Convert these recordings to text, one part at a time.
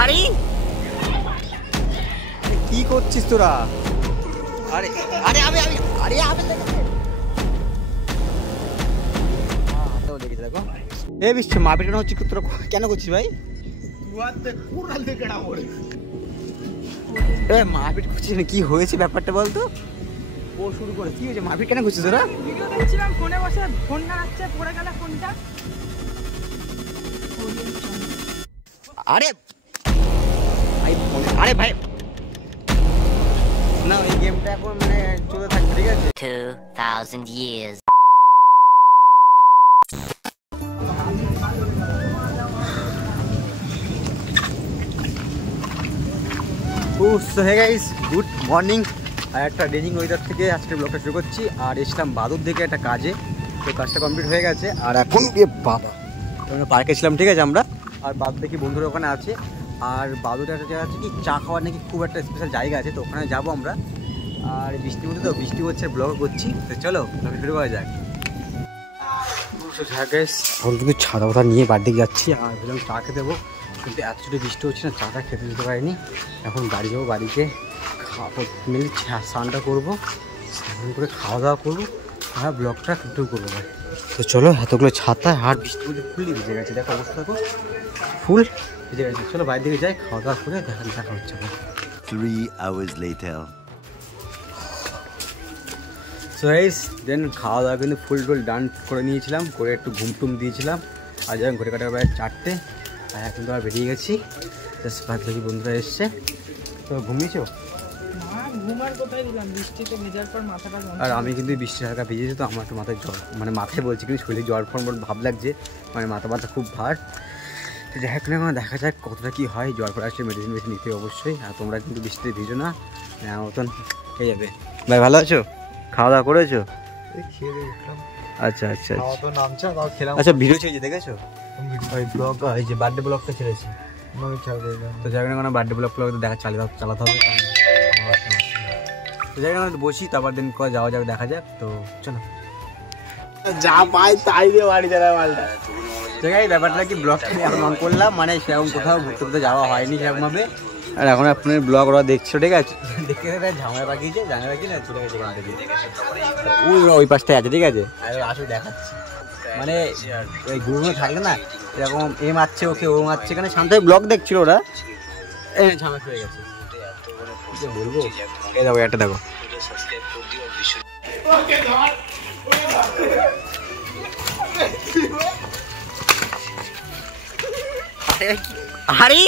আরে কি করছিস তোরা? আরে আরে আমি আরে আমি দেখো এ বিশ্ব মারপিট কেন হচ্ছে? তোরা কেন করছিস ভাই? মারপিট করছিস না? কি হয়েছে ব্যাপারটা বলতো? ও শুরু করে কি হয়েছে? মারপিট কেন করছিস তোরা? ভিডিও দেখছিলাম, ফোনে বসে ফোন নাড়াচ্ছে, পড়ে গেল ফোনটা। আরে আরে ভাই না, এই গেমটা এখন মানে চলে থাকবে, ঠিক আছে? 2000 years. So hey guys, good morning. আর একটা ডেজিং ওয়েদার থেকে আজকে ব্লগটা শুরু করছি। আর এসলাম বাদুর দিকে একটা কাজে, তো কাজটা কমপ্লিট হয়ে গেছে। আর এখন বাবা আমরা পার্কে ছিলাম, ঠিক আছে আমরা। আর বাদু দেখি বন্ধুরা ওখানে আছে। আর বাদুটা একটা জায়গা আছে কি, চা খাওয়ার নাকি খুব একটা স্পেশাল জায়গা আছে, তো ওখানে যাবো আমরা। আর বৃষ্টি মধ্যে তো বৃষ্টি হচ্ছে, ব্লগ করছি, তো চলো শুরু করা যাক। এখন কিন্তু ছাতা ফাতা নিয়ে বাড়ির দিকে যাচ্ছি। আর বললাম চা খেতে দেবো, কিন্তু এত ছোটো বৃষ্টি হচ্ছে না, চাটা খেতে দিতে পারিনি। এখন বাড়ি যাবো, বাড়িতে মিলে স্নানটা করবো, স্নান করে খাওয়া দাওয়া করবো, আর ব্লগটা কন্টিনিউ করবো ভাই। তো চলো, এতগুলো ছাতা আর বৃষ্টির মধ্যে ফুলই ভিজে গেছে, দেখো অবস্থা দেখো, ফুল ভিজে গেছে। চলো বাইরের দিকে যাই, খাওয়া দাওয়া করে দেখা হচ্ছে। 3 hours later. সো গাইস, দেন খাওয়া দাওয়া কিন্তু ফুল টুল ডান করে নিয়েছিলাম, করে একটু ঘুম টুম দিয়েছিলাম। আর যখন ঘুরে কাটা প্রায় 4টে, আর এখন তো আর বেরিয়ে গেছি। জাস্ট বাদ বাকি বন্ধুরা এসছে। তো ঘুমিয়েছো? ঘুমার কোথায় দিলাম, বৃষ্টিতে ভেজার পর মাথাটা। আর আমি কিন্তু বৃষ্টি হালকা ভিজেছি, তো আমার একটু মাথায় জ্বর, মানে মাথায় বলছি কিন্তু শরীরে জ্বর ফোন ভাব লাগছে, মানে মাথা খুব ভার। তো দেখা করে দেখা যাক কতটা কী হয়। জ্বর পরে আসলে মেডিসিন নিতে অবশ্যই। আর তোমরা কিন্তু বৃষ্টিতে ভিজো না, মতন হয়ে যাবে। ভাই ভালো আছো? খাওয়া দাওয়া করেছো? আচ্ছা আচ্ছা আচ্ছা, ভিডিও ছেড়েছি দেখেছো? ওই ব্লগ, এই যে বার্থডে ব্লগটা ছেড়েছি, তো যাই না বার্থডে ব্লগ দেখা চালাতে হবে। তো যাই না বসি, তারপর দিন করে যাওয়া যাবে, দেখা যাক। তো চলো, যা পাই তাই দিয়ে বাড়ি যারা মালটা। ঠিক আছে, ব্যাপারটা কি ব্লগটা এখন অন করলাম, মানে সেরকম কোথাও ঘুরতে যাওয়া হয়নি সেরকমভাবে। আর এখন আপনার ব্লগ ওরা দেখছো, ঠিক আছে? দেখে ঝামেলা পাকিয়েছে, ঝামেলা পাকি না চলে গেছে এখান থেকে। ওই পাশটায় আছে, ঠিক আছে? আর আসলে দেখাচ্ছি, মানে ওই গুরুগুলো থাকলে না, এরকম এ মারছে ওকে, ও মারছে, এখানে শান্তভাবে ব্লগ দেখছিল ওরা, ঝামেলা হয়ে গেছে। বলবো এই দেখো, একটা দেখো, আরে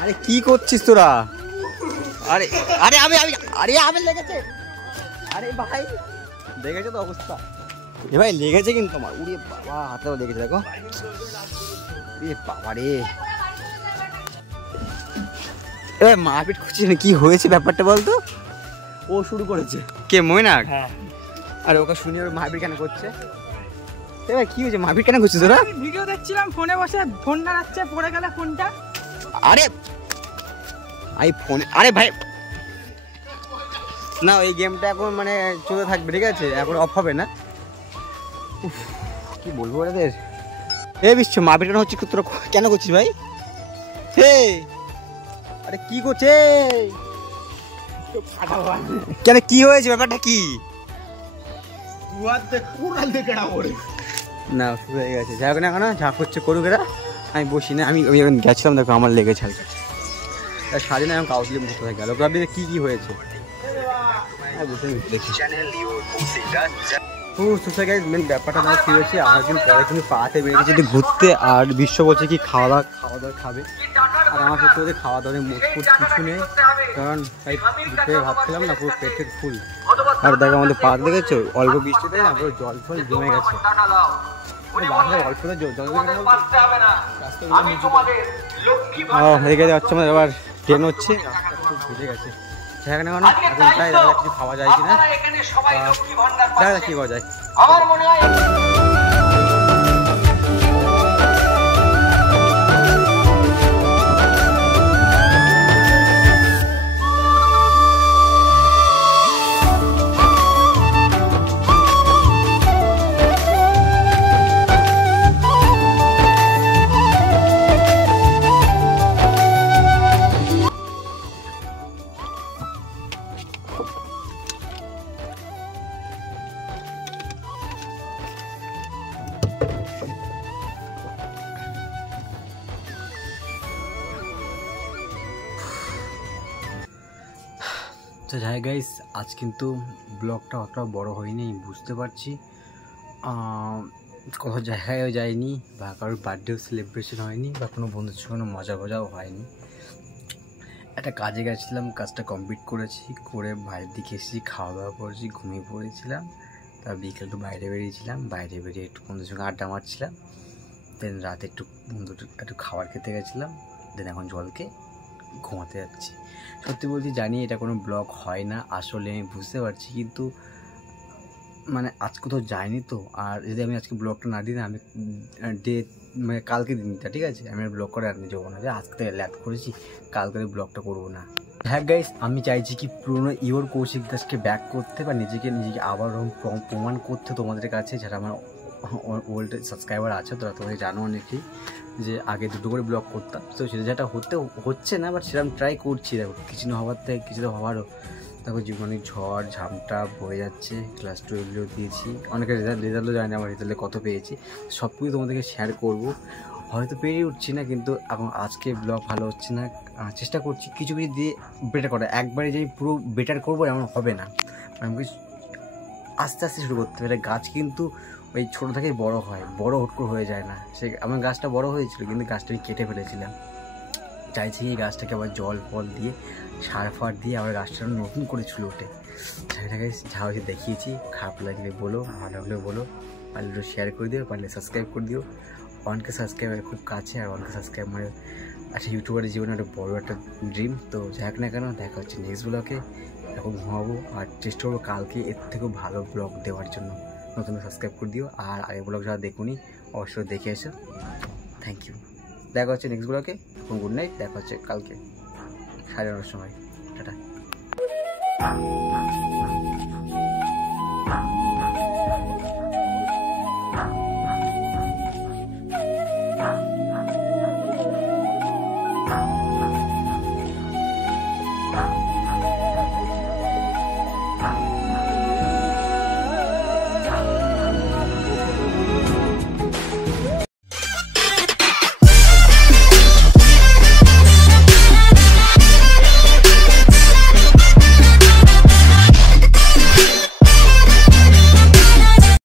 আরে কি করছিস তোরা? আরে আরে আমি আমি লেগেছে। আরে ভাই লেগেছে তো অবস্থা, এ ভাই লেগেছে কিন্তু আমার। উড়ে বাবা, হাতেও লেগেছে দেখো। এ বাবা রে, এ মারপিট করছিস না? কি হয়েছে ব্যাপারটা বলতো? ও শুরু করেছে কে? ময়নাক? হ্যাঁ। আর ওকে শুনি ওর মারপিট কেন করছে? এ ভাই কি হয়েছে, মারপিট কেন করছিস তোরা? ভিডিও দেখছিলাম, ফোনে বসে ফোন নাড়াচ্ছে, পড়ে গেল ফোনটা। আরে আই ফোন, আরে ভাই না, এই গেমটা এখন মানে চলে থাকবে, ঠিক আছে? এখন অফ হবে না। কি বলবো ওদের? এ বিশ্ব মারপিট কেন হচ্ছে? তোরা কেন করছিস ভাই? হে আরে কি করছে? কেন, কি হয়েছে, ব্যাপারটা কি? না শুরু হয়ে গেছে, যাক না, কেন ঝাঁক হচ্ছে করুক এরা, আমি বসি না। আমি এখন গেছিলাম, দেখো আমার লেগেছে হালকা। সারাদিন এখন কাগজ দিয়ে মুখতে থাকে গেল। আপনি কি কি হয়েছে দেখি। মেন ব্যাপারটা আমার কী হয়েছে, আমার কিন্তু পরে কিন্তু পাতে বেরিয়ে যদি ঘুরতে। আর বিশ্ব বলছে কি খাওয়া দাওয়া খাবে, আর আমার সত্যি বলতে খাওয়া দাওয়া মুখপুর কিছু নেই, কারণ তাই ভাবছিলাম না, পুরো পেটের ফুল। আর দেখো আমাদের পাত দেখেছো, অল্প বৃষ্টিতে না পুরো জল ফল জমে গেছে। এদিকে যাচ্ছে আমাদের, আবার ট্রেন হচ্ছে, রাস্তা খুব ভিজে গেছে সেখানে। এখন তাই কিছু খাওয়া যায় কিনা, দেখা যাক কি করা যায়। তো যাই গাইস, আজ কিন্তু ব্লগটা অতটা বড় হয়নি, বুঝতে পারছি। কোথাও জায়গায়ও যায়নি, বা কারোর বার্থডেও সেলিব্রেশন হয়নি, বা কোনো বন্ধুর সঙ্গে কোনো মজা মজাও হয়নি। একটা কাজে গেছিলাম, কাজটা কমপ্লিট করেছি, করে বাইরের দিকে এসেছি, খাওয়া দাওয়া করেছি, ঘুমিয়ে পড়েছিলাম। তা বিকেল একটু বাইরে বেরিয়েছিলাম, বাইরে বেরিয়ে একটু বন্ধুর সঙ্গে আড্ডা মারছিলাম। দেন রাতে একটু একটু খাবার খেতে গেছিলাম। দেন এখন জলকে ঘুমাতে যাচ্ছি। সত্যি বলছি, জানি এটা কোনো ব্লগ হয় না আসলে, আমি বুঝতে পারছি, কিন্তু মানে আজ কোথাও যায়নি তো। আর যদি আমি আজকে ব্লগটা না দিই না, আমি মানে কালকে দিনটা, ঠিক আছে, আমি ব্লগ করে আর যাবো না যে আজকে ল্যাপ করেছি, কালকে ব্লগটা করবো না। হ্যাঁ গাইস, আমি চাইছি কি পুরোনো ইওর কৌশিক দাসকে ব্যাক করতে, বা নিজেকে আবার প্রমাণ করতে তোমাদের কাছে, যারা আমার ওল্ড সাবস্ক্রাইবার আছে, তোরা তোমাদের জানো অনেকেই, যে আগে দুটো করে ব্লগ করতাম। তো সেটা যেটা হচ্ছে না, বাট সেরকম ট্রাই করছি। দেখো, কিছু না হওয়ার থেকে কিছু তো হওয়ারও। দেখো, জীবনে ঝড় ঝামটা বয়ে যাচ্ছে। ক্লাস 12 দিয়েছি, অনেকের রেজাল্টও জানি না আমার রেজাল্টে কত পেয়েছি। সব কিছু তোমাদেরকে শেয়ার করবো। হয়তো পেরে উঠছি না, কিন্তু এখন আজকে ব্লগ ভালো হচ্ছে না। চেষ্টা করছি কিছু কিছু দিয়ে বেটার করা। একবারে যে পুরো বেটার করবো এমন হবে না, আমাকে আস্তে আস্তে শুরু করতে হবে। গাছ কিন্তু ওই ছোটো থেকেই বড় হয়, বড় হুট করে হয়ে যায় না। সে আমার গাছটা বড় হয়েছিল, কিন্তু গাছটা আমি কেটে ফেলেছিলাম। চাইছি এই গাছটাকে আবার জল ফল দিয়ে, সার ফার দিয়ে আবার গাছটা নতুন করে ছুলে ওঠে। সেটাকে যা হয়েছে দেখিয়েছি। খারাপ লাগলে বলো, ভালো লাগলে বলো, পারলে একটু শেয়ার করে দিও, পারলে সাবস্ক্রাইব করে দিও। 1K সাবস্ক্রাইবার খুব কাছে, আর 1K সাবস্ক্রাইব মানে আচ্ছা, ইউটিউবারের জীবনে একটা বড়ো একটা ড্রিম। তো যাক না কেন, দেখা হচ্ছে নেক্সট ব্লগে। এখন ঘুমাবো, আর চেষ্টা করবো কালকে এর থেকেও ভালো ব্লগ দেওয়ার জন্য। নতুন সাবস্ক্রাইব করে দিও, আর আগের ব্লগ যারা দেখুনি অবশ্যই দেখে এসো। Thank you. দেখা হচ্ছে নেক্সট ব্লগে। এখন গুড নাইট, দেখা হচ্ছে কালকে 9:30 সময়। টাটা।